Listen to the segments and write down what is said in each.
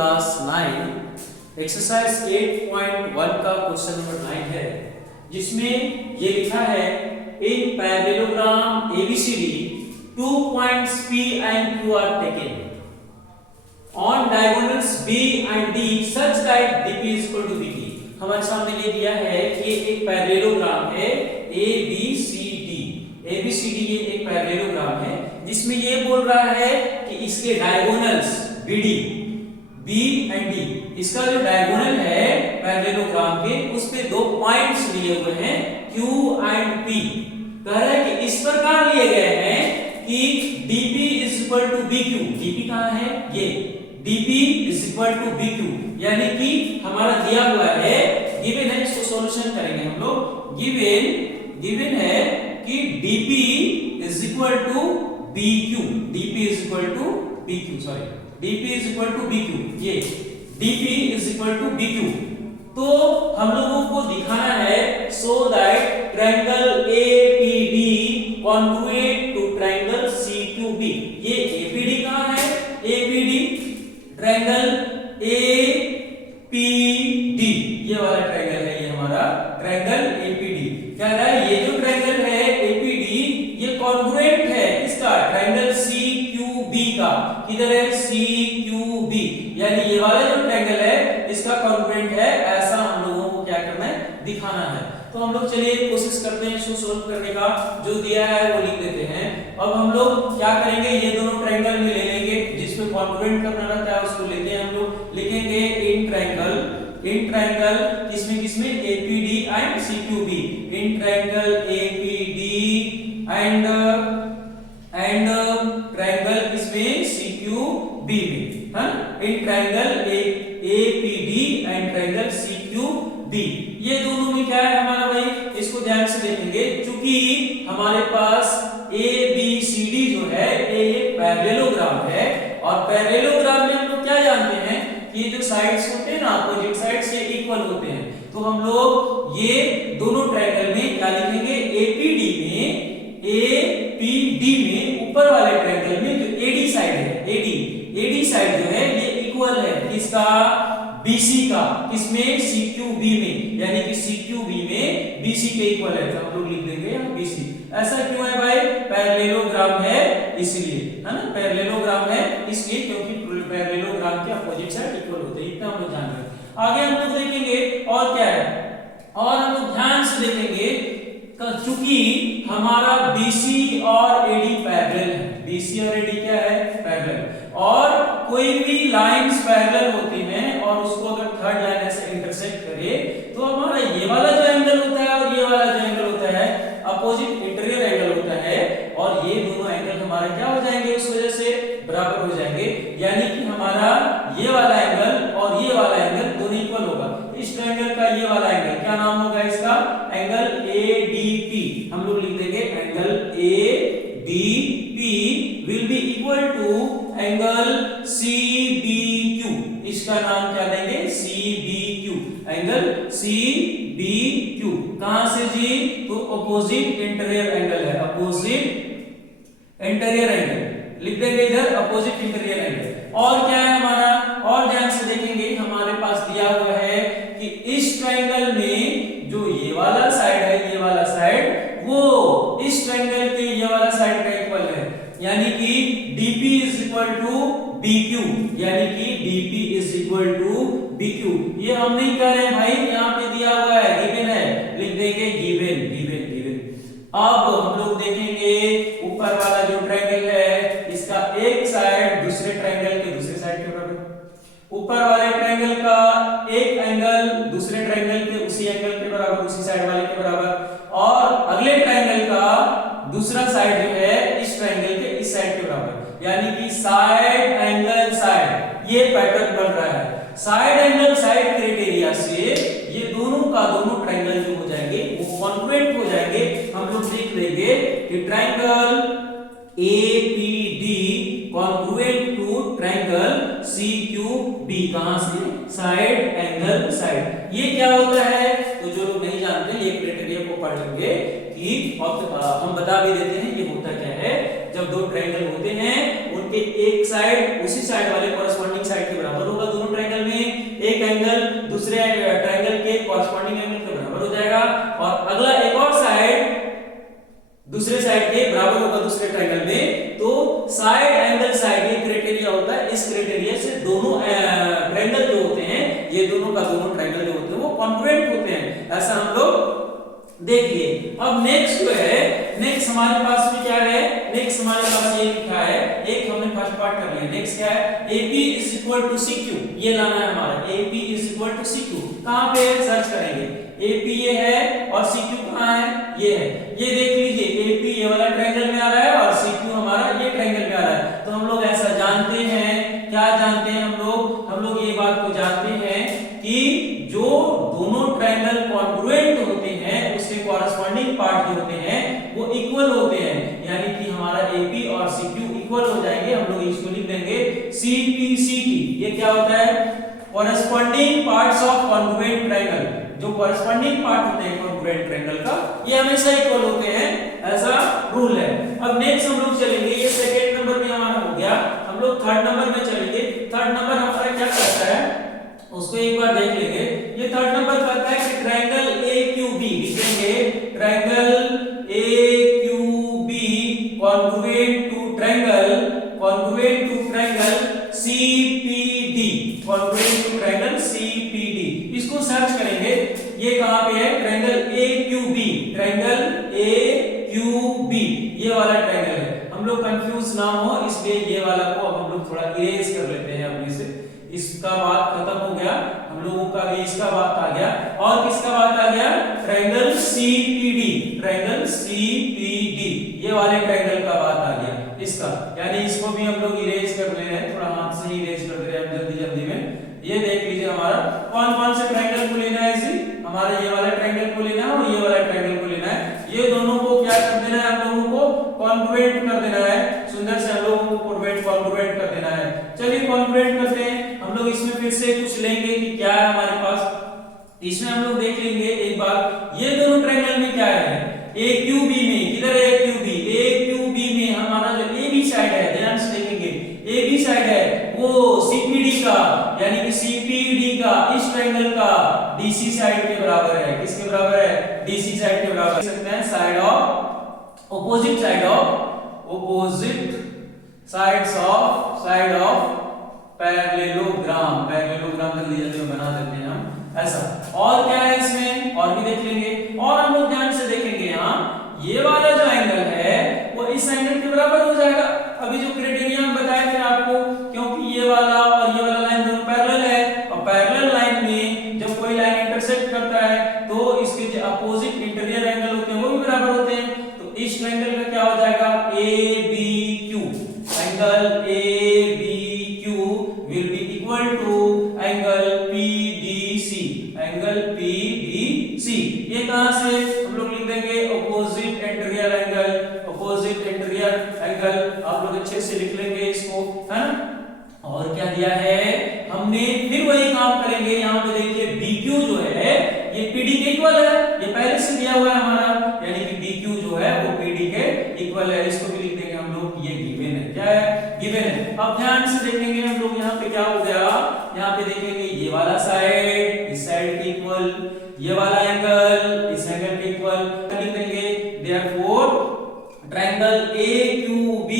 Class 9 exercise 8.1 का question number 9 है, जिसमें ये लिखा है इन parallelogram ABCD 2 points P and Q are taken on diagonals B and D such that DP is equal to BQ। हमारे सामने ये दिया है कि एक पैरेललोग्राम है ABCD ये एक पैरेललोग्राम है जिसमें ये बोल रहा है कि इसके diagonals BD B and D, इसका जो डायगोनल है पैरेललोग्राम के उस पे दो पॉइंट्स लिए हुए हैं Q एंड P। कह रहा है कि इस प्रकार लिए गए हैं कि DP is equal to BQ। DP कहाँ है? ये DP is equal to BQ, यानी कि हमारा दिया हुआ है, गिवन है, इसको सॉल्यूशन करेंगे हम लोग। गिवन है कि DP is equal to BQ, DP is equal to BQ, sorry DP is equal to BQ, ये DP is equal to BQ। तो हम लोगों को दिखाना है so that triangle APD congruent to triangle CQB। ये APD कहाँ है? APD ट्रायंगल APD, ये वाला ट्रायंगल है, ये हमारा ट्रायंगल APD। कह रहा है ये जो ट्रायंगल है APD ये कॉन्ग्रुएंट है इसका ट्रायंगल CQB का। किधर है? CQB, यानी ये वाला जो ट्रायंगल है इसका कॉन्ग्रुएंट है, ऐसा हम लोगों को क्या करना है? दिखाना है। तो हम लोग चलिए कोशिश करते हैं इसको सोल्व करने का। जो दिया है वो लिख देते हैं। अब हम लोग क्या करेंगे, ये दोनों ट्रायंगल में ले लेंगे, जिसमें कॉन्ग्रुएंट करना रहता है उसको लेते हैं हम लोग। लिखेंगे इन ट्रायंगल किसमें APD and CQB, in triangle APD and triangle किसमें? CQB में, हाँ, in triangle APD and triangle CQB। ये दोनों में क्या है हमारा भाई, इसको ध्यान से देखेंगे। चूंकि हमारे पास ABCD जो है ये पैरेललोग्राम है, और पैरेललोग्राम में हम लोग क्या जानते हैं कि जो साइड्स होते हैं ना, अपोजिट साइड्स ये इक्वल होते हैं। तो हम लोग ये दोनों ट्रायंगल में क्या लिखेंगे? APD में ऊपर वाले ट्रायंगल में जो AD साइड है, AD साइड जो है ये इक्वल है किसका? BC का। किसमें? CQB में, यानी कि CQB में BC के इक्वल है, तो हम लोग लिख देंगे यहाँ BC। ऐसा क्यों है भाई? पैरेललोग्राम है इसलिए, है ना, पैरेललोग्राम है इसलिए, क्योंकि पैरेललोग्राम के अपोजिट साइड इक्वल होते हैं। इतना हम लोग जान रहे हैं। आगे हम लोग देखेंगे और क्या है, और हम लोग ध्यान से देखेंगे चूंकि हमारा BC और AD पैरेलल है, BC और AD क्या है? पैरेलल। और कोई भी लाइंस पैरेलल होती हैं और उसको अगर थर्ड लाइन से इंटरसेक्ट करे तो हमारा ये वाला जो एंगल होता है और ये वाला जो एंगल होता है अपोजिट इंटीरियर एंगल होता है, और ये दोनों एंगल हमारे क्या हो जाएंगे? उस वजह से बराबर हो जाएंगे, यानी कि हमारा ये वाला एंगल और ये वाला एंगल दोनों इक्वल होगा। इस ट्रायंगल का ये वाला एंगल क्या नाम होगा इसका? Angle ADP। हम लोग लिख देंगे angle ADP will be equal to angle CBQ। इसका नाम क्या देंगे? CBQ, angle CBQ। कहां से जी? तो अपोजिट इंटीरियर एंगल है, अपोजिट इंटीरियर एंगल लिख देंगे इधर, अपोजिट इंटीरियर एंगल। और क्या है हमारा, और ध्यान से देखेंगे, हमारे पास दिया हुआ है कि इस ट्रायंगल में जो ये वाला साइड है, ये वाला साइड वो इस ट्रायंगल के ये वाला साइड का इक्वल है, यानी कि DP is equal to BQ, यानी कि DP is equal to BQ। ये हम नहीं कह रहे हैं भाई, यहाँ पे दिया हुआ है, गिवन है, लिख देंगे गिवन। अब हम लोग देखेंगे ऊपर वाला जो ट्रायंगल है इसका एक साइड दूसरे ट्रायंगल के दूसरे साइड के बराबर, ऊपर वाले ट्रायंगल का एक एंगल दूसरे ट्रायंगल के उसी एंगल के बराबर, उसी साइड वाले के बराबर, और अगले ट्रायंगल का दूसरा साइड जो है इस ट्रायंगल के इस साइड के बराबर, यानी कि साइड एंगल साइड। ये पैटर्न बन रहा है। साइड एंगल साइड क्राइटेरिया से ये दोनों का दोनों ट्रायंगल जो हो जाएंगे वो कॉन्ग्रुएंट हो जाएंगे। हम लोग लिख लेंगे कि triangle APD congruent to triangle CQB। कहां से? Side angle side. ये क्या होता है? तो जो लोग नहीं जानते ये क्राइटेरिया को पढ़ लेंगे कि हम बता भी देते हैं ये होता क्या है। जब दो ट्रायंगल होते हैं उनके एक साइड उसी साइड वाले कॉरेस्पॉन्डिंग साइड के बराबर होगा दोनों दोनों ट्रायंगल जो होते हैं, ये दोनों का दोनों ट्रायंगल जो होते हैं वो कॉन्ग्रुएंट होते हैं, ऐसा हम लोग देखिए। अब नेक्स्ट जो है, नेक्स्ट हमारे पास में क्या है, नेक्स्ट हमारे पास ये लिखा है, एक हमने फर्स्ट पार्ट कर लिया। नेक्स्ट क्या है, AP is equal to CQ, ये लाना है हमारा। AP is equal to CQ कहां पे सर्च करेंगे, AP ये है और CQ कहां है, ये है। ये देख लीजिए, AP ये वाला ट्रायंगल में आ रहा है और CQ हमारा ये ट्रायंगल में आ रहा है। तो हम लोग ऐसा जानते हैं, क्या जानते हैं हम लोग ये बात को जानते हैं कि जो दोनों ट्रायंगल कॉन्ग्रुएंट होते हैं उसके कॉरेस्पॉन्डिंग पार्ट जो होते हैं वो इक्वल होते हैं, यानी कि हमारा AP और CQ इक्वल हो जाएंगे। हम लोग इसको लिख देंगे CPCT। ये क्या होता है, corresponding parts of congruent triangle. जो कॉरेस्पॉन्डिंग पार्ट होते हैं कॉन्ग्रुएंट ट्रायंगल का, ये हमेशा इक्वल होते हैं, ऐसा रूल है। अब नेक्स्ट हम लोग चलेंगे, ये सेकंड नंबर में हमारा हो गया, हम लोग थर्ड नंबर में चलेंगे। थर्ड नंबर हमारा क्या करता है, उसको एक बार देख लेंगे। ये थर्ड नंबर कहता है कि ट्रायंगल AQB, लिखेंगे triangle AQB congruent to triangle CPD, congruent to triangle CPD। इसको सर्च करेंगे, ये कहां पे है, ट्रायंगल AQB, ट्रायंगल AQB ये वाला ट्रायंगल है। हम लोग कंफ्यूज ना हो इसलिए ये वाला को अब हम लोग थोड़ा इरेज कर लेते हैं अपने से। इसका बात खत्म हो गया, हम लोगों का भी इसका बात आ गया, और किसका बात आ गया, ट्रायंगल CPD, ट्रायंगल CPD ये वाले ट्रायंगल का बात आ गया इसका, यानी इसको भी हम लोग इरेज कर ले रहे हैं, थोड़ा हाथ से ही इरेज कर दे रहे हैं जल्दी जल्दी में। ये देख लीजिए हमारा कौन कौन से ट्रायंगल को लेना है, इसी हमारा ये वाला ट्रायंगल को लेना है और ये वाला ट्रायंगल को लेना है। ये दोनों को क्या कर देना है, हम लोगों को कॉन्ग्रुएंट कर देना है, सुंदर से हम लोगों को कॉन्ग्रुएंट कर देना है। चलिए कॉन्ग्रुएंट करते हैं हम लोग। इसमें फिर से कुछ लेंगे कि क्या है हमारे पास, इसमें हम लोग देख लेंगे एक बार, ये दोनों ट्रायंगल में क्या है, AQB में, किधर है AQB में हमारा जो AB साइड है, ध्यान से देखेंगे, AB साइड है वो CPD का, यानी कि CPD का इस ट्रायंगल का DC साइड के बराबर है। किसके बराबर है, DC साइड के बराबर। देख सकते हैं side of opposite side of parallelogram जल्दी जल्दी बना देते हैं हम ऐसा। और क्या है इसमें, और भी देख लेंगे, और हम लोग ध्यान से देखेंगे यहाँ ये वाला जो एंगल है वो इस एंगल के बराबर हो जाएगा। अभी जो क्राइटेरिया हम बताए थे आपको, क्योंकि ये वाला और ये वाला लाइन दोनों पैरेलल है, और पैरेलल लाइन में जब कोई लाइन इंटरसेक्ट करता है तो इसके जो अपोजिट इंटीरियर एंगल होते हैं वो भी बराबर होते हैं। तो इस ट्रायंगल का क्या हो जाएगा, ABQ, angle ABQ will be equal to angle PDC, angle PDC। ये कहां से हम लोग लिख देंगे, अपोजिट इंटीरियर एंगल, आप लोग अच्छे से लिख लेंगे इसको, है ना। और क्या दिया है हमने, फिर वही काम करेंगे। यहाँ पे देखिए BQ जो है ये PD के इक्वल है, ये पहले से दिया हुआ है हमारा, यानी कि BQ जो है वो PD के इक्वल है। इसको भी लिख देंगे हम लोग, ये गिवन है, क्या है, गिवन है। अब ध्यान से देखेंगे हम लोग, यहाँ पे क्या हो गया, यहाँ पे देखेंगे ये वाला साइड इस साइड के इक्वल, ये वाला एंगल इस एंगल के इक्वल, लिख देंगे therefore triangle AQB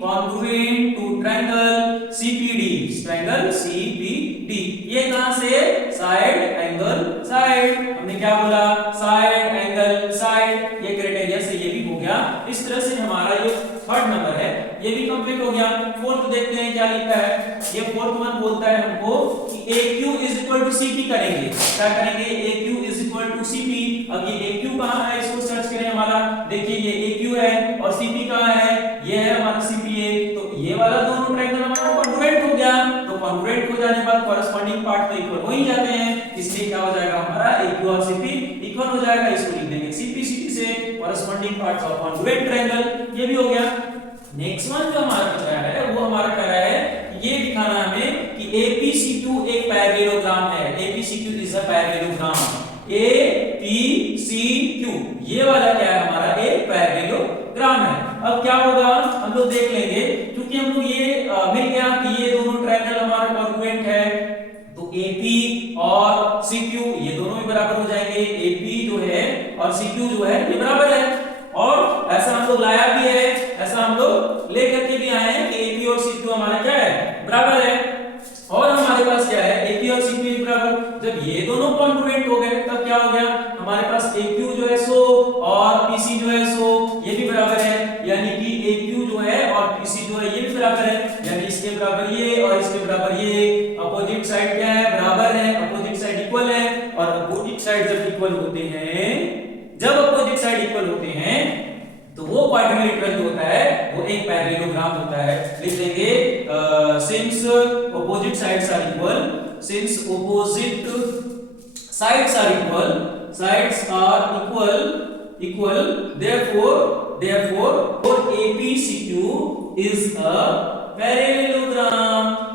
congruent to triangle CPD, triangle CPD। ये कहां से, साइड एंगल साइड, हमने क्या बोला, साइड एंगल साइड। ये क्राइटेरिया से ये भी हो गया। इस तरह से हमारा ये थर्ड नंबर है ये भी कंप्लीट हो गया। फोर्थ देखते हैं क्या लिखा है, ये फोर्थ वन बोलता है हमको कि AQ is equal to CP करेंगे। क्या करेंगे, AQ is equal to CP। अब ये AQ कहां है, इसको सर्च करें हमारा, देखिए ये AQ है और CP कहां है, ये है हमारा CPA। तो ये वाला दोनों ट्रायंगल हमारा कॉन्ग्रुएंट हो गया। तो कॉन्ग्रुएंट हो जाने के बाद कॉरेस्पॉन्डिंग पार्ट तो इक्वल हो ही जाते हैं, इसलिए क्या हो जाएगा हमारा, AQ और CP इक्वल हो जाएगा। इसको लिख देंगे CPCT से corresponding parts of congruent triangle. ये भी हो गया। नेक्स्ट वन जो हमारा बचा है वो हमारा कह रहा है ये दिखाना हमें कि APCQ एक पैरेललोग्राम है। APCQ is a parallelogram. APCQ ये वाला क्या है हमारा, एक पैरेललोग्राम है। अब क्या होगा हम लोग देख लेंगे, क्योंकि हम लोग ये मिल गया कि ये दोनों ट्रायंगल हमारा कॉन्ग्रुएंट है, तो AP और CQ ये दोनों भी बराबर हो जाएंगे। AP जो है और CQ जो है ये बराबर है, और ऐसा हम लोग लाया भी है, ऐसा हम लोग लेकर के भी आए हैं कि AP और CQ हमारा क्या है, बराबर है। क्या हो गया, हमारे पास AQ जो है 100 और PC जो है 100, ये भी बराबर है, यानी कि AQ जो है और PC जो है ये भी बराबर है, यानी इसके बराबर ये और इसके बराबर ये। अपोजिट साइड क्या है, बराबर है, अपोजिट साइड इक्वल है, और अपोजिट साइड जब इक्वल होते हैं, जब अपोजिट साइड इक्वल होते हैं तो वो क्वाड्रिलेटरल जो होता है वो एक पैरेललोग्राम होता है। लिख देंगे since opposite sides are equal, since opposite sides are equal, therefore APCQ is a parallelogram।